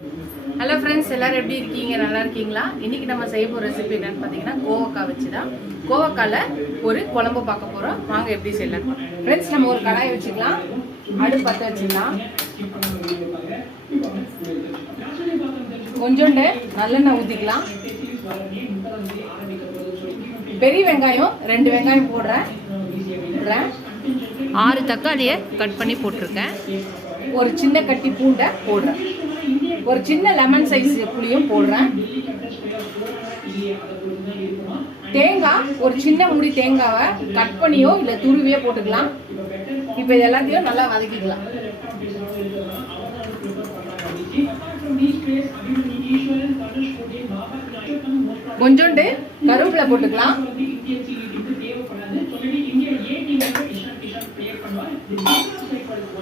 Hello friends, எல்லாரும் எப்படி இருக்கீங்க? நல்லா இருக்கீங்களா? இன்னைக்கு நம்ம செய்ய போகிற ரெசிபி என்னன்னு பார்த்தீங்கன்னா கோவக்காய் வச்சு தான். கோவக்காயில் ஒரு குழம்பு பார்க்க போகிறோம். வாங்க எப்படி செய்யலாம். ஃப்ரெண்ட்ஸ், நம்ம ஒரு கடாயை வச்சுக்கலாம். அடுப்பு பற்ற வச்சுக்கலாம். கொஞ்சோண்டு நல்லெண்ணெய் ஊற்றிக்கலாம். பெரிய வெங்காயம் 2 வெங்காயம் போடுறேன். 6 தக்காளியை கட் பண்ணி போட்டிருக்கேன். ஒரு சின்ன கட்டி பூண்டை போடுறேன். ஒரு சின்ன லெமன் சைஸ் புளியும் போடுறேன். தேங்காய், ஒரு சின்ன முடி தேங்காவை கட் பண்ணியோ இல்லை துருவியோ போட்டுக்கலாம். இப்போ இது எல்லாத்தையும் நல்லா வதக்கிக்கலாம். கொஞ்சோண்டு கருவேப்பிலை போட்டுக்கலாம்.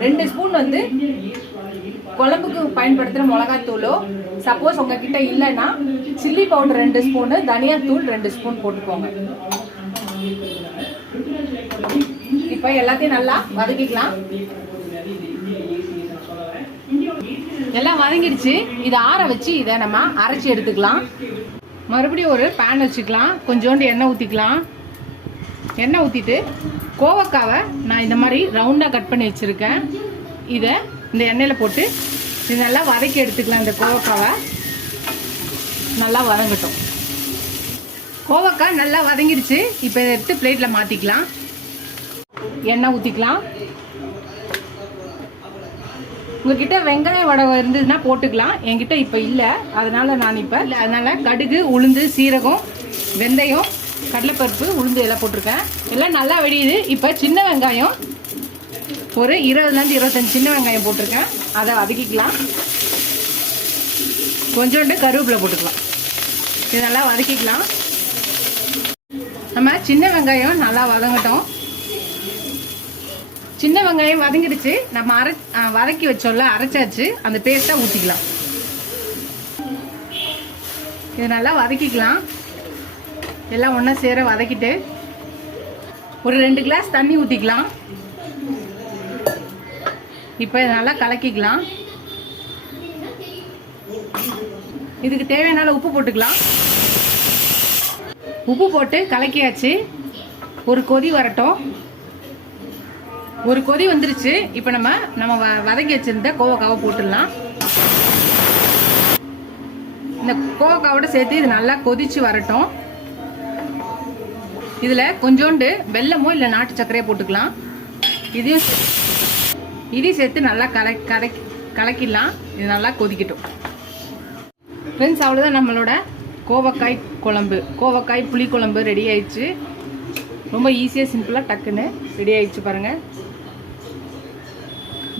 ரெண்டு ஸ்பூன் குழம்புக்கு பயன்படுத்துகிற மிளகாத்தூளோ, சப்போஸ் உங்ககிட்ட இல்லைன்னா சில்லி பவுடர் 2 ஸ்பூனு, தனியாத்தூள் 2 ஸ்பூன் போட்டுக்கோங்க. இப்போ எல்லாத்தையும் நல்லா வதக்கிக்கலாம். எல்லாம் வதங்கிடுச்சு. இதை ஆற வச்சு இதை நம்ம அரைச்சி எடுத்துக்கலாம். மறுபடியும் ஒரு பேன் வச்சுக்கலாம். கொஞ்சோண்டு எண்ணெய் ஊற்றிக்கலாம். எண்ணெய் ஊற்றிட்டு கோவக்காவை நான் இந்த மாதிரி ரவுண்டாக கட் பண்ணி வச்சுருக்கேன். இதை இந்த எண்ணெயில் போட்டு இது நல்லா வதக்கி எடுத்துக்கலாம். இந்த கோவக்காவை நல்லா வதங்கட்டும். கோவக்காய் நல்லா வதங்கிடுச்சு. இப்போ இதை எடுத்து பிளேட்டில் மாற்றிக்கலாம். எண்ணெய் ஊற்றிக்கலாம். உங்ககிட்ட வெங்காயம் வடை இருந்ததுன்னா போட்டுக்கலாம். என்கிட்ட இப்போ இல்லை, அதனால் நான் இப்போ இல்லை. அதனால் கடுகு, உளுந்து, சீரகம், வெந்தயம், கடலைப்பருப்பு, உளுந்து எல்லாம் போட்டிருக்கேன். எல்லாம் நல்லா வெடியுது. இப்போ சின்ன வெங்காயம் ஒரு 20லேருந்து 25 சின்ன வெங்காயம் போட்டிருக்கேன். அதை வதக்கிக்கலாம். கொஞ்சோண்டு கருவேப்பிலை போட்டுக்கலாம். இது நல்லா வதக்கிக்கலாம். நம்ம சின்ன வெங்காயம் நல்லா வதங்கட்டும். சின்ன வெங்காயம் வதங்கிடுச்சு. நம்ம வதக்கி வச்சோம்ல, அரைச்சாச்சு. அந்த பேஸ்ட்டாக ஊற்றிக்கலாம். இது நல்லா வதக்கிக்கலாம். எல்லாம் ஒன்றா சேர வதக்கிட்டு ஒரு 2 கிளாஸ் தண்ணி ஊற்றிக்கலாம். இப்போ இதை நல்லா கலக்கிக்கலாம். இதுக்கு தேவையான உப்பு போட்டுக்கலாம். உப்பு போட்டு கலக்கியாச்சு. ஒரு கொதி வரட்டும். ஒரு கொதி வந்துருச்சு. இப்போ நம்ம வதக்கி வச்சிருந்த கோவக்காவை போட்டுடலாம். இந்த கோவக்காவோட சேர்த்து இது நல்லா கொதிச்சு வரட்டும். இதில் கொஞ்சோண்டு வெல்லமோ இல்லை நாட்டு சர்க்கரையை போட்டுக்கலாம். இதையும் சேர்த்து நல்லா கலக்கிடலாம். இது நல்லா கொதிக்கட்டும். ஃப்ரெண்ட்ஸ், அவ்வளோதான் நம்மளோட கோவக்காய் குழம்பு, கோவக்காய் புளிக்குழம்பு ரெடி ஆயிடுச்சு. ரொம்ப ஈஸியாக, சிம்பிளாக, டக்குன்னு ரெடி ஆயிடுச்சு. பாருங்கள்,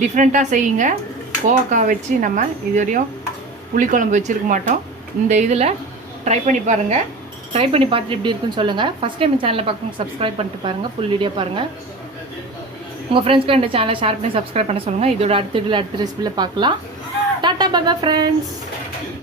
டிஃப்ரெண்ட்டாக செய்யுங்க. கோவக்காய் வச்சு நம்ம இதுவரையும் புளிக்குழம்பு வச்சுருக்க மாட்டோம். இந்த இதில் ட்ரை பண்ணி பாருங்கள். ட்ரை பண்ணி பார்த்துட்டு எப்படி இருக்குன்னு சொல்லுங்கள். ஃபஸ்ட் டைம் சேனலை பார்க்க சப்ஸ்கிரைப் பண்ணிட்டு பாருங்கள். ஃபுல் வீடியோ பாருங்கள். உங்கள் ஃப்ரெண்ட்ஸ்க்கு இந்த சேனலை ஷேர் பண்ணி சப்ஸ்கிரைப் பண்ண சொல்லுங்கள். இதோட அடுத்த ரெசிபியில் பார்க்கலாம். டாட்டா, பாய் பாய் ஃப்ரெண்ட்ஸ்.